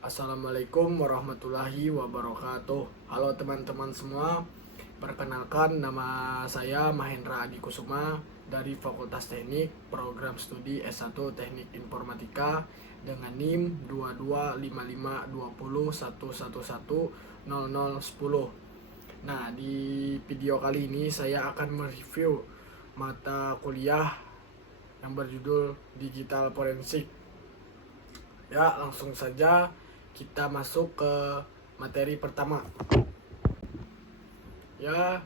Assalamualaikum warahmatullahi wabarakatuh. Halo teman-teman semua. Perkenalkan, nama saya Mahendra Adi Kusuma dari Fakultas Teknik Program Studi S1 Teknik Informatika dengan NIM 225520111010. Nah, di video kali ini saya akan mereview mata kuliah yang berjudul Digital Forensik. Ya, langsung saja kita masuk ke materi pertama. Ya,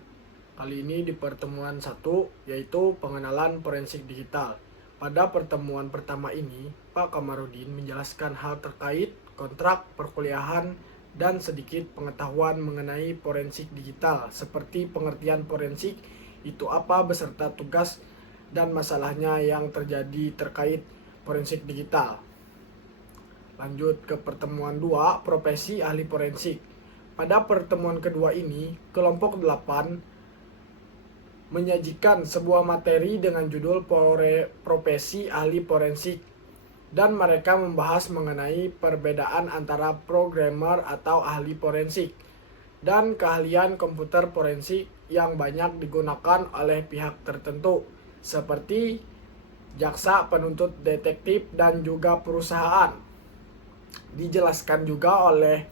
kali ini di pertemuan 1 yaitu pengenalan forensik digital. Pada pertemuan pertama ini, Pak Kamarudin menjelaskan hal terkait kontrak perkuliahan dan sedikit pengetahuan mengenai forensik digital, seperti pengertian forensik itu apa beserta tugas dan masalahnya yang terjadi terkait forensik digital. Lanjut ke pertemuan 2, profesi ahli forensik. Pada pertemuan kedua ini, kelompok 8 menyajikan sebuah materi dengan judul profesi ahli forensik, dan mereka membahas mengenai perbedaan antara programmer atau ahli forensik dan keahlian komputer forensik yang banyak digunakan oleh pihak tertentu seperti jaksa, penuntut, detektif, dan juga perusahaan. Dijelaskan juga oleh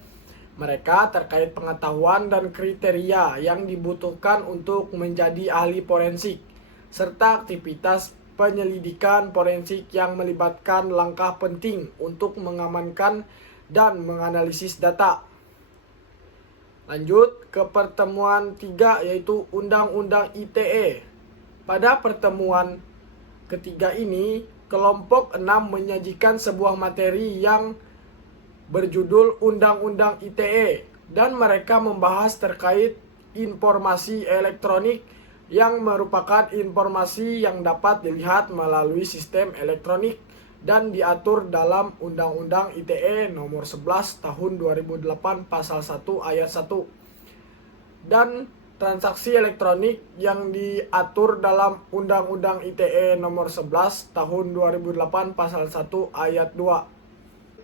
mereka terkait pengetahuan dan kriteria yang dibutuhkan untuk menjadi ahli forensik, serta aktivitas penyelidikan forensik yang melibatkan langkah penting untuk mengamankan dan menganalisis data. Lanjut ke pertemuan 3 yaitu Undang-Undang ITE. Pada pertemuan ketiga ini, kelompok 6 menyajikan sebuah materi yang berjudul Undang-Undang ITE, dan mereka membahas terkait informasi elektronik yang merupakan informasi yang dapat dilihat melalui sistem elektronik dan diatur dalam Undang-Undang ITE nomor 11 tahun 2008 pasal 1 ayat 1, dan transaksi elektronik yang diatur dalam Undang-Undang ITE nomor 11 tahun 2008 pasal 1 ayat 2.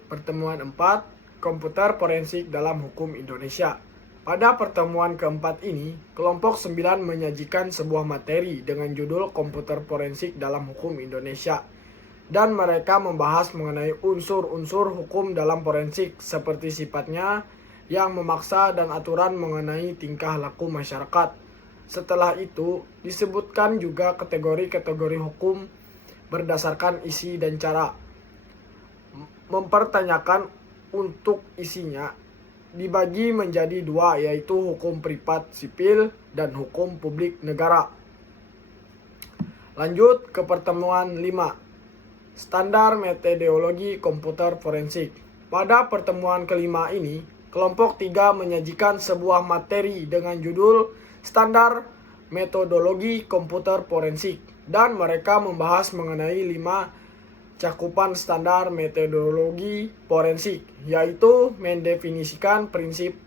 Pertemuan 4, komputer forensik dalam hukum Indonesia. Pada pertemuan keempat ini, kelompok 9 menyajikan sebuah materi dengan judul komputer forensik dalam hukum Indonesia, dan mereka membahas mengenai unsur-unsur hukum dalam forensik seperti sifatnya yang memaksa dan aturan mengenai tingkah laku masyarakat. Setelah itu, disebutkan juga kategori-kategori hukum berdasarkan isi dan cara. Mempertanyakan untuk isinya dibagi menjadi dua, yaitu hukum privat sipil dan hukum publik negara. Lanjut ke pertemuan 5, standar metodologi komputer forensik. Pada pertemuan kelima ini, kelompok 3 menyajikan sebuah materi dengan judul standar metodologi komputer forensik, dan mereka membahas mengenai 5 cakupan standar metodologi forensik, yaitu mendefinisikan prinsip,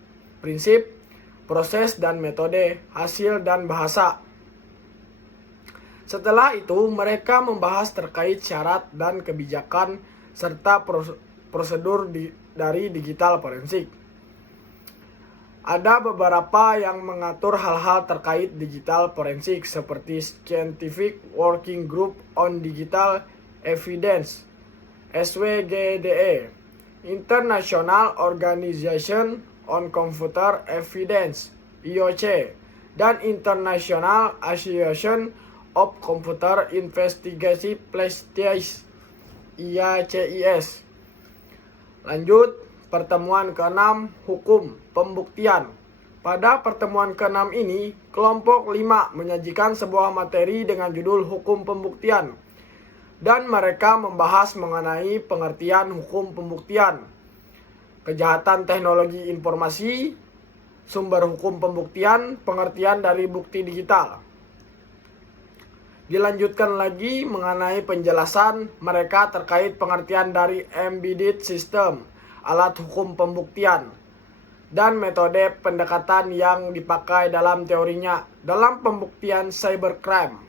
proses dan metode, hasil dan bahasa. Setelah itu, mereka membahas terkait syarat dan kebijakan serta prosedur dari digital forensik. Ada beberapa yang mengatur hal-hal terkait digital forensik seperti Scientific Working Group on Digital Evidence (SWGDE), International Organization on Computer Evidence (IOC), dan International Association of Computer Investigation Plastics (IACIS). Lanjut, pertemuan ke-6, hukum pembuktian. Pada pertemuan ke-6 ini, kelompok 5 menyajikan sebuah materi dengan judul hukum pembuktian, dan mereka membahas mengenai pengertian hukum pembuktian, kejahatan teknologi informasi, sumber hukum pembuktian, pengertian dari bukti digital. Dilanjutkan lagi mengenai penjelasan mereka terkait pengertian dari embedded system, alat hukum pembuktian, dan metode pendekatan yang dipakai dalam teorinya dalam pembuktian cybercrime.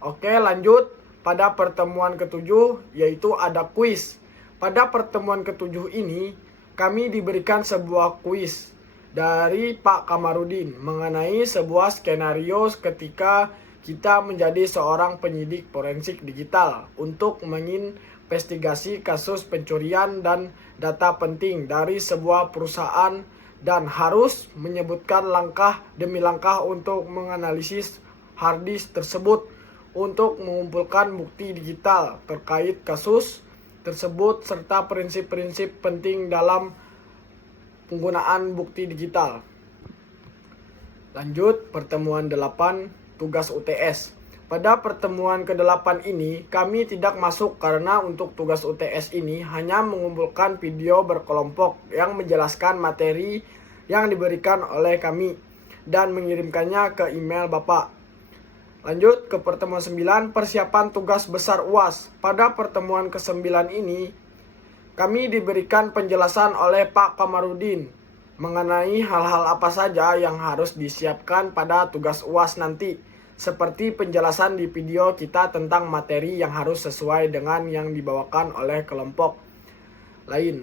Oke, lanjut. Pada pertemuan ke-7 yaitu ada kuis. Pada pertemuan ke-7 ini, kami diberikan sebuah kuis dari Pak Kamarudin mengenai sebuah skenario ketika kita menjadi seorang penyidik forensik digital untuk menginvestigasi kasus pencurian dan data penting dari sebuah perusahaan dan harus menyebutkan langkah demi langkah untuk menganalisis harddisk tersebut untuk mengumpulkan bukti digital terkait kasus tersebut serta prinsip-prinsip penting dalam penggunaan bukti digital. Lanjut, pertemuan 8, tugas UTS. Pada pertemuan ke-8 ini, kami tidak masuk karena untuk tugas UTS ini hanya mengumpulkan video berkelompok yang menjelaskan materi yang diberikan oleh kami dan mengirimkannya ke email Bapak. Lanjut ke pertemuan 9, persiapan tugas besar UAS. Pada pertemuan ke-9 ini, kami diberikan penjelasan oleh Pak Kamarudin mengenai hal-hal apa saja yang harus disiapkan pada tugas UAS nanti, seperti penjelasan di video kita tentang materi yang harus sesuai dengan yang dibawakan oleh kelompok lain,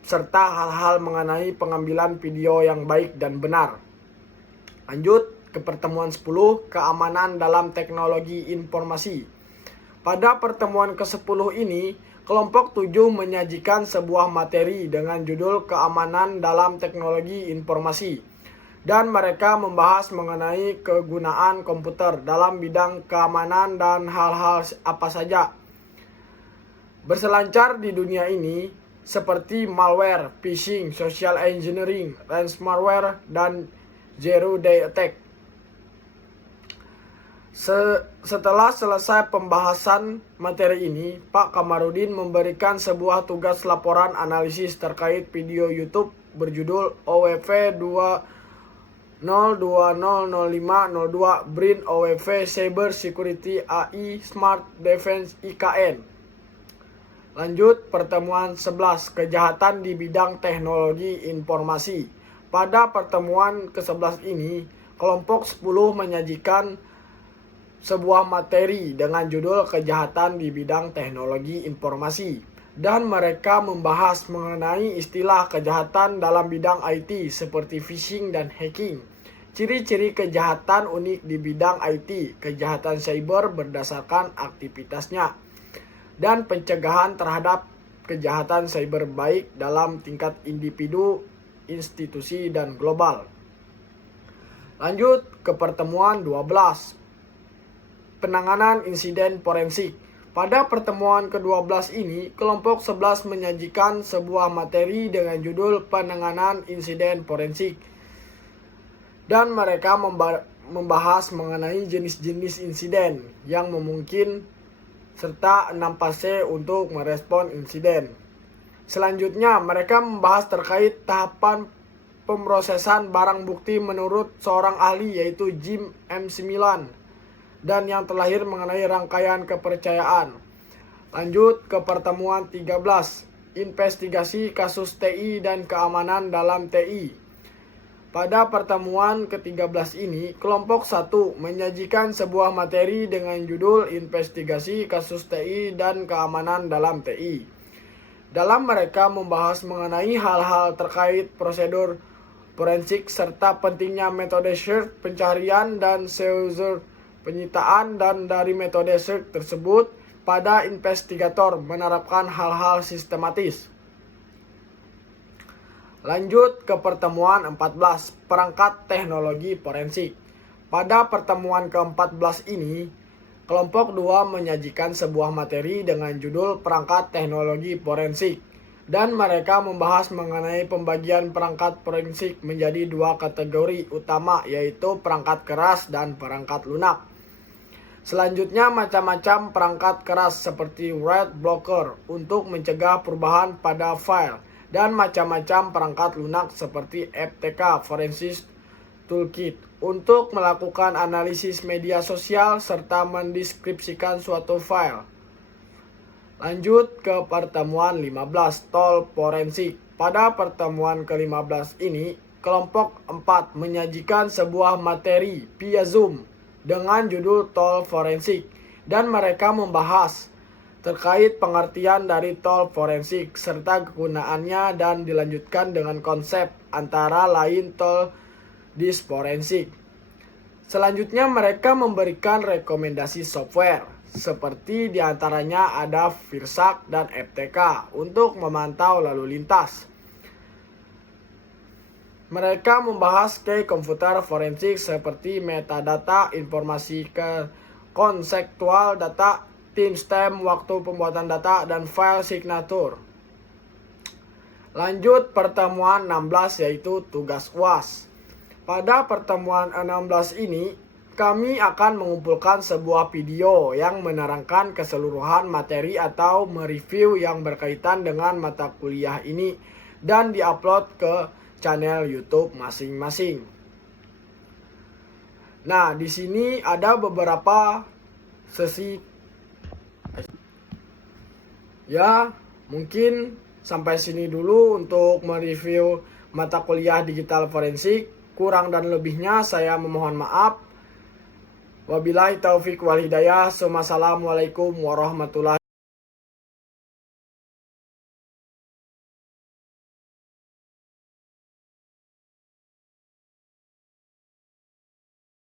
serta hal-hal mengenai pengambilan video yang baik dan benar. Lanjut ke pertemuan 10, keamanan dalam teknologi informasi. Pada pertemuan ke-10 ini, kelompok 7 menyajikan sebuah materi dengan judul keamanan dalam teknologi informasi. Dan mereka membahas mengenai kegunaan komputer dalam bidang keamanan dan hal-hal apa saja berselancar di dunia ini seperti malware, phishing, social engineering, ransomware, dan zero-day attack. Setelah selesai pembahasan materi ini, Pak Kamarudin memberikan sebuah tugas laporan analisis terkait video YouTube berjudul OWV 20200502 Brin OWV Cyber Security AI Smart Defense IKN. Lanjut, pertemuan 11, kejahatan di bidang teknologi informasi. Pada pertemuan ke-11 ini, kelompok 10 menyajikan sebuah materi dengan judul kejahatan di bidang teknologi informasi, dan mereka membahas mengenai istilah kejahatan dalam bidang IT seperti phishing dan hacking, ciri-ciri kejahatan unik di bidang IT, kejahatan cyber berdasarkan aktivitasnya, dan pencegahan terhadap kejahatan cyber baik dalam tingkat individu, institusi, dan global. Lanjut ke pertemuan 12, penanganan insiden forensik. Pada pertemuan ke-12 ini, kelompok 11 menyajikan sebuah materi dengan judul penanganan insiden forensik. Dan mereka membahas mengenai jenis-jenis insiden yang memungkinkan serta 6 fase untuk merespon insiden. Selanjutnya, mereka membahas terkait tahapan pemrosesan barang bukti menurut seorang ahli yaitu Jim M9. Dan yang terlahir mengenai rangkaian kepercayaan. Lanjut ke pertemuan 13, investigasi kasus TI dan keamanan dalam TI. Pada pertemuan ke-13 ini, kelompok 1 menyajikan sebuah materi dengan judul investigasi kasus TI dan keamanan dalam TI. Dalam mereka membahas mengenai hal-hal terkait prosedur forensik serta pentingnya metode search pencarian dan search penyitaan, dan dari metode search tersebut pada investigator menerapkan hal-hal sistematis. Lanjut ke pertemuan 14, perangkat teknologi forensik. Pada pertemuan ke-14 ini, kelompok 2 menyajikan sebuah materi dengan judul perangkat teknologi forensik, dan mereka membahas mengenai pembagian perangkat forensik menjadi 2 kategori utama, yaitu perangkat keras dan perangkat lunak. Selanjutnya, macam-macam perangkat keras seperti write blocker untuk mencegah perubahan pada file, dan macam-macam perangkat lunak seperti FTK Forensic Toolkit untuk melakukan analisis media sosial serta mendeskripsikan suatu file. Lanjut ke pertemuan 15, tool forensik. Pada pertemuan ke-15 ini, kelompok 4 menyajikan sebuah materi via Zoom dengan judul tool forensik, dan mereka membahas terkait pengertian dari tool forensik serta kegunaannya, dan dilanjutkan dengan konsep antara lain tool disk forensik. Selanjutnya mereka memberikan rekomendasi software seperti diantaranya ada Virsak dan FTK untuk memantau lalu lintas. Mereka membahas ke komputer forensik seperti metadata, informasi konseptual data, timestamp, waktu pembuatan data, dan file signature. Lanjut pertemuan 16 yaitu tugas UAS. Pada pertemuan 16 ini, kami akan mengumpulkan sebuah video yang menerangkan keseluruhan materi atau mereview yang berkaitan dengan mata kuliah ini dan diupload ke channel YouTube masing-masing. Nah, di sini ada beberapa sesi. Ya, mungkin sampai sini dulu untuk mereview mata kuliah digital forensik. Kurang dan lebihnya saya memohon maaf. Wabillahi taufik wal hidayah. Wassalamualaikum warahmatullahi wabarakatuh.